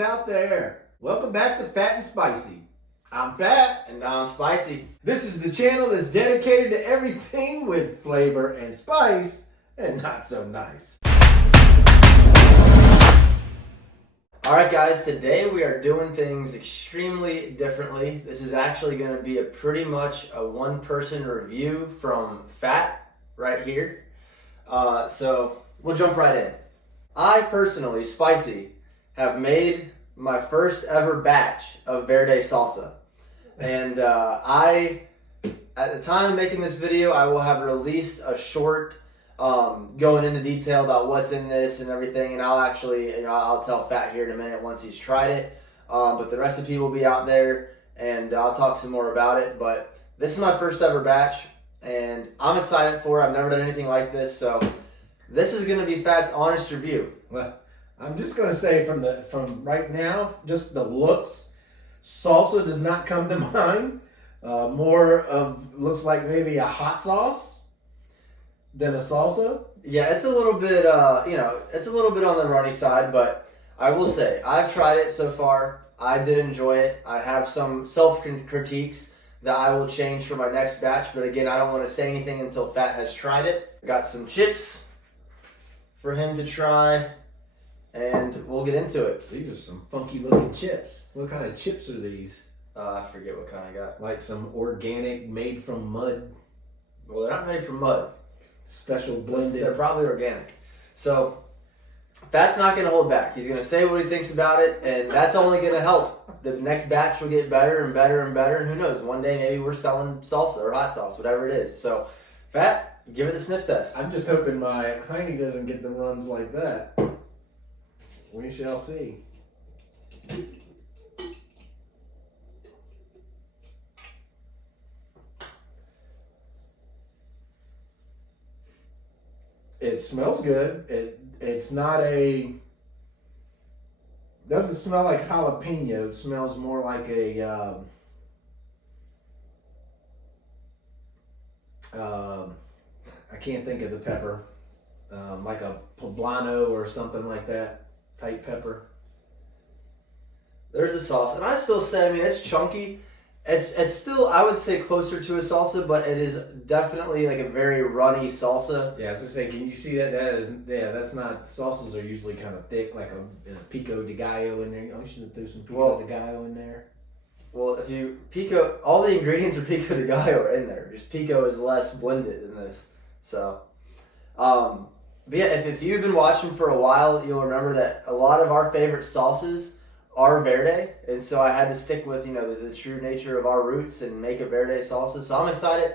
out there. Welcome back to Fat and Spicy. I'm Fat. And I'm Spicy. This is the channel that's dedicated to everything with flavor and spice and not so nice. Alright guys, today we are doing things extremely differently. This is actually going to be a pretty much a one-person review from Fat right here. So we'll jump right in. I personally, Spicy, have made my first ever batch of verde salsa. And at the time of making this video, I will have released a short going into detail about what's in this and everything, and I'll actually, I'll tell Fat here in a minute once he's tried it. But the recipe will be out there, and I'll talk some more about it. But this is my first ever batch, and I'm excited for it. I've never done anything like this, so this is going to be Fat's honest review. Well, I'm just going to say from right now, just the looks, salsa does not come to mind. More of looks like maybe a hot sauce than a salsa. Yeah, it's a little bit, it's a little bit on the runny side, but I will say, I've tried it so far. I did enjoy it. I have some self-critiques that I will change for my next batch, but again, I don't want to say anything until Fat has tried it. Got some chips for him to try, and we'll get into it. These are some funky looking chips. What kind of chips are these? I forget what kind I got. Like some organic, made from mud. Well, they're not made from mud. Special blended. They're probably organic. So Fat's not going to hold back. He's going to say what he thinks about it, and that's only going to help. The next batch will get better and better and better, and who knows, one day maybe we're selling salsa or hot sauce, whatever it is. So Fat, give it the sniff test. I'm just hoping my hiney doesn't get the runs like that. We shall see. It smells good. It's not a, doesn't smell like jalapeno. It smells more like a I can't think of the pepper, like a poblano or something like that type pepper. There's the sauce, and I still say, I mean, it's chunky. It's still, I would say, closer to a salsa, but it is definitely like a very runny salsa. Yeah, I was gonna say, can you see that? That is, yeah, that's not, salsas are usually kind of thick, like a pico de gallo in there. Oh, you should throw some pico de gallo in there. Well, if you pico, all the ingredients of pico de gallo are in there. Just pico is less blended than this. So, but yeah, if you've been watching for a while, you'll remember that a lot of our favorite salsas are verde, and so I had to stick with the true nature of our roots and make a verde salsa. So I'm excited.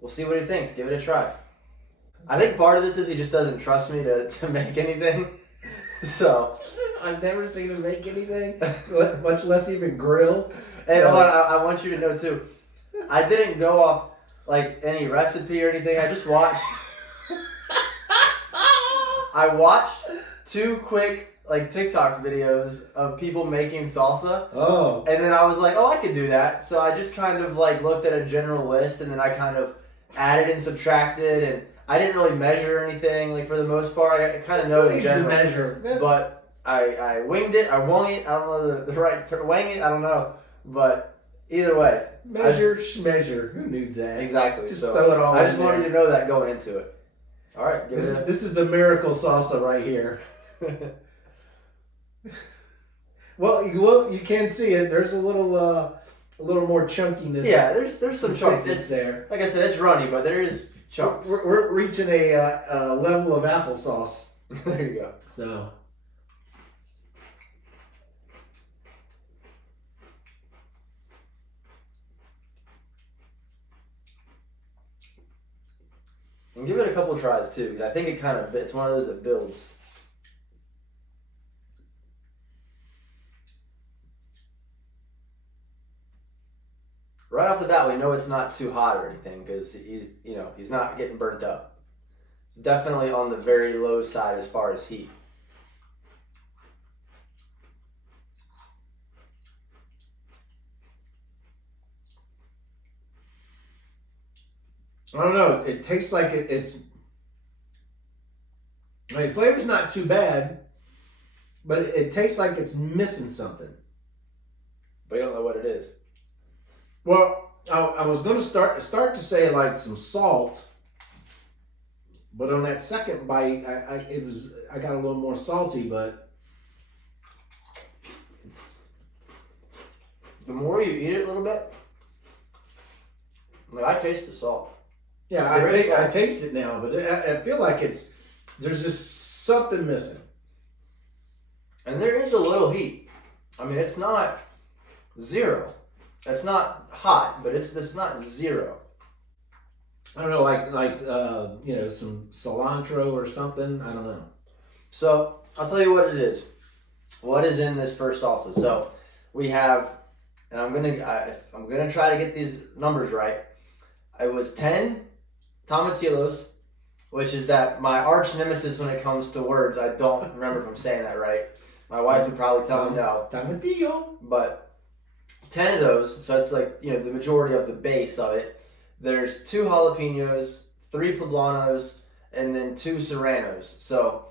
We'll see what he thinks. Give it a try. I think part of this is he just doesn't trust me to make anything. So I've never seen him make anything, much less even grill. And hold on, I want you to know too, I didn't go off like any recipe or anything. I just watched. I watched 2 quick like TikTok videos of people making salsa. Oh. And then I was like, oh, I could do that. So I just kind of like looked at a general list, and then I kind of added and subtracted, and I didn't really measure anything. Like for the most part, I kind of know in general. Measure. But I winged it. I wung it. I don't know the right term. Wang it. I don't know. But either way, Measure, schmeasure. Who knew that? Exactly. Just so throw it all I just in wanted there. you to know that going into it. All right. This is a miracle salsa right here. Well, you can see it. There's a little more chunkiness. Yeah, there's some chunks. It's there. Like I said, it's runny, but there is chunks. We're reaching a level of applesauce. There you go. So. And give it a couple tries too, because I think it's one of those that builds. Right off the bat, we know it's not too hot or anything because he's not getting burnt up. It's definitely on the very low side as far as heat. I don't know. It tastes like it's. I mean, flavor's not too bad. but it tastes like it's missing something. But you don't know what it is. Well, I was going to start to say like some salt, but on that second bite, I got a little more salty. But The more you eat it a little bit, like I taste the salt. yeah, I taste it now, but I feel like there's just something missing. And there is a little heat. I mean, it's not zero. It's not hot, but it's not zero. I don't know, like some cilantro or something. I don't know. So I'll tell you what it is. What is in this first salsa? So we have, and I'm gonna try to get these numbers right. It was 10 tomatillos, which is that my arch nemesis when it comes to words. I don't remember if I'm saying that right. My wife would probably tell me no. Tomatillo. But 10 of those, so it's like, the majority of the base of it. There's 2 jalapeños, 3 poblanos, and then 2 serranos. So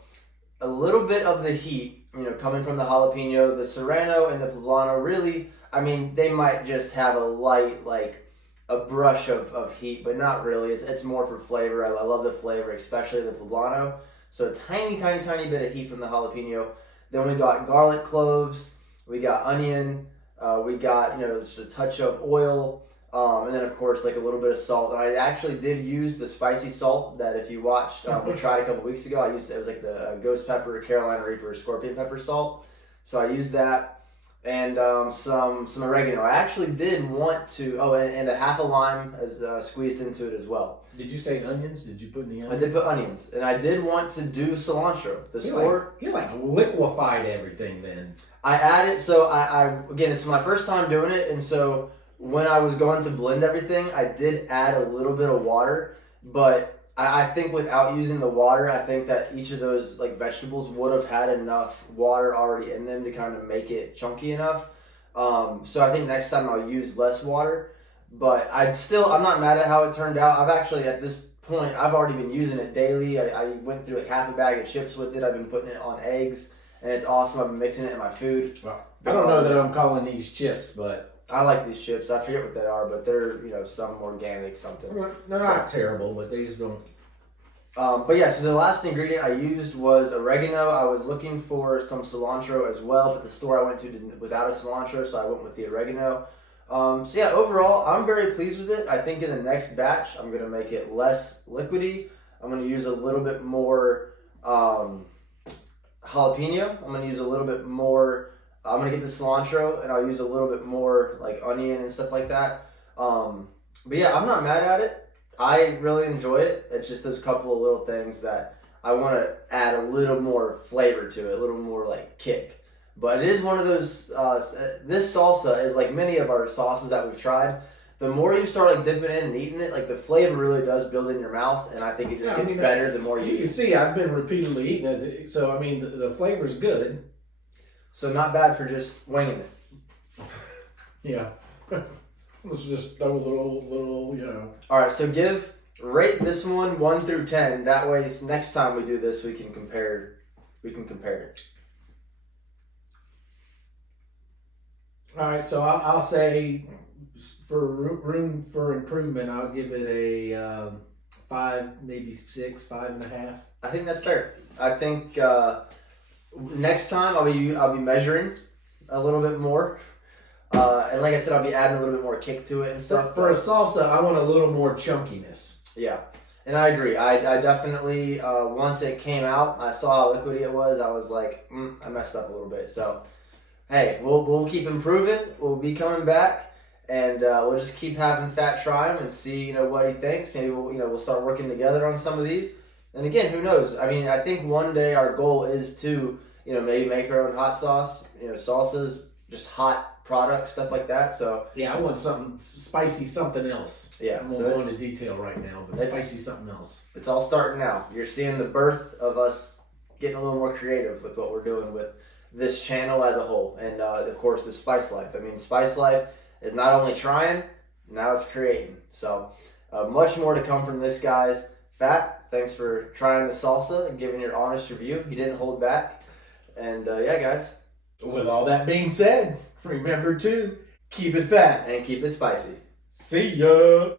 a little bit of the heat, coming from the jalapeno, the serrano and the poblano really, I mean, they might just have a light, like a brush of heat, but not really. It's more for flavor. I love the flavor, especially the poblano. So a tiny, tiny, tiny bit of heat from the jalapeno. Then we got garlic cloves, we got onion, we got, just a touch of oil, and then of course like a little bit of salt. And I actually did use the spicy salt that if you watched, we tried a couple weeks ago. I used it was like the ghost pepper, Carolina Reaper, scorpion pepper salt. So I used that and some oregano. I actually did want to, and a half a lime as squeezed into it as well. Did you say onions? Did you put any onions? I did put onions, and I did want to do cilantro. You like liquefied everything then. I added, so I again, this is my first time doing it, and so when I was going to blend everything, I did add a little bit of water, but I think without using the water, I think that each of those like vegetables would have had enough water already in them to kind of make it chunky enough. So I think next time I'll use less water, but I'm not mad at how it turned out. I've actually, at this point, I've already been using it daily. I went through like half a bag of chips with it. I've been putting it on eggs, and it's awesome. I've been mixing it in my food. Well, I don't know that I'm calling these chips, but I like these chips. I forget what they are, but they're, some organic something. They're not terrible, but they just don't. But yeah, so the last ingredient I used was oregano. I was looking for some cilantro as well, but the store I went to was out of cilantro, so I went with the oregano. So yeah, overall, I'm very pleased with it. I think in the next batch, I'm going to make it less liquidy. I'm going to use a little bit more jalapeno. I'm going to use a little bit more, I'm going to get the cilantro, and I'll use a little bit more like onion and stuff like that. But yeah, I'm not mad at it. I really enjoy it. It's just those couple of little things that I want to add a little more flavor to it, a little more like kick. But it is one of those, this salsa is like many of our sauces that we've tried. The more you start like dipping in and eating it, like the flavor really does build in your mouth, and I think it just gets better the more you eat. You can see I've been repeatedly eating it, so I mean the flavor's good. So not bad for just winging it. Yeah. Let's just throw a little. All right, so rate this one 1 through 10. That way, next time we do this, we can compare it. All right, so I'll say for room for improvement, I'll give it a 5, maybe 6, 5.5. I think that's fair. I think next time I'll be measuring a little bit more. And like I said, I'll be adding a little bit more kick to it and stuff. For a salsa, I want a little more chunkiness. Yeah, and I agree. I definitely, once it came out, I saw how liquidy it was. I was like, I messed up a little bit. So, hey, we'll keep improving. We'll be coming back, and we'll just keep having Fat try them and see, what he thinks. Maybe we'll start working together on some of these. And again, who knows? I mean, I think one day our goal is to, maybe make our own hot sauce. Salsas, just hot products, stuff like that. So yeah, I want something spicy, something else. Yeah, I won't go into detail right now, but spicy something else. It's all starting now. You're seeing the birth of us getting a little more creative with what we're doing with this channel as a whole, and of course the Spice Life. I mean, Spice Life is not only trying, now it's creating. So much more to come from this, guys. Fat, thanks for trying the salsa and giving your honest review. You didn't hold back. And yeah, guys. With all that being said, remember to keep it fat And keep it spicy. See ya.